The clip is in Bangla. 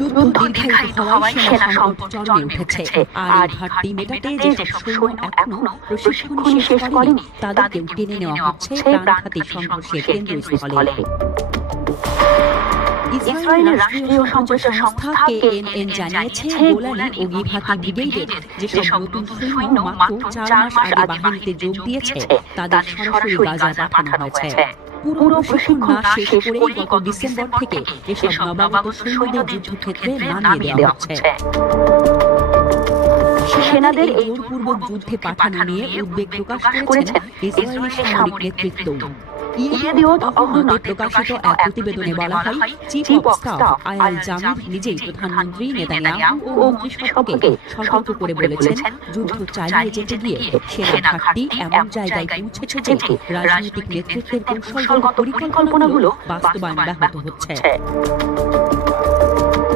যুদ্ধ দীর্ঘায়িত হওয়ায় সেনা সংকট চরমে উঠেছে, আর এই ঘাটতি মেটাতে যেসব সৈন্য এখনো প্রশিক্ষণ শেষ করেনি তাদেরকেও টেনে নেওয়া হচ্ছে প্রাণঘাতী সংঘর্ষের কেন্দ্রস্থলে। ইসরায়েলের রাষ্ট্রীয় সম্প্রচার সংস্থা কেএনএন জানিয়েছে, গোলানি ও গিভাতি ব্রিগেডের যেসব নতুন সৈন্য মাত্র 4 মাস আগে বাহিনীতে যোগ দিয়েছে তাদের সরাসরি গাজায় পাঠানো হয়েছে। পুরো প্রশিক্ষণ শেষ করেই গত ডিসেম্বর থেকে এসব নবাগত সৈন্যদের যুদ্ধক্ষেত্রে নামিয়ে দেওয়া হচ্ছে। সেনাদের এই জোরপূর্বক যুদ্ধে পাঠানো নিয়ে উদ্বেগ প্রকাশ করেছেন ইসরায়েলি সামরিক নেতৃত্ব। ইয়েদিওত অহরনতে প্রকাশিত এক প্রতিবেদনে বলা হয়, চিফ অফ স্টাফ আয়াল জামির নিজেই প্রধানমন্ত্রী নেতানিয়াহু ও মন্ত্রিসভাকে সতর্ক করে বলেছেন, যুদ্ধ চালিয়ে যেতে গিয়ে সেনা ঘাটতি এমন জায়গায় পৌঁছেছে যে রাজনৈতিক নেতৃত্বের কৌশলগত পরিকল্পনাগুলো বাস্তবায়ন ব্যাহত হচ্ছে।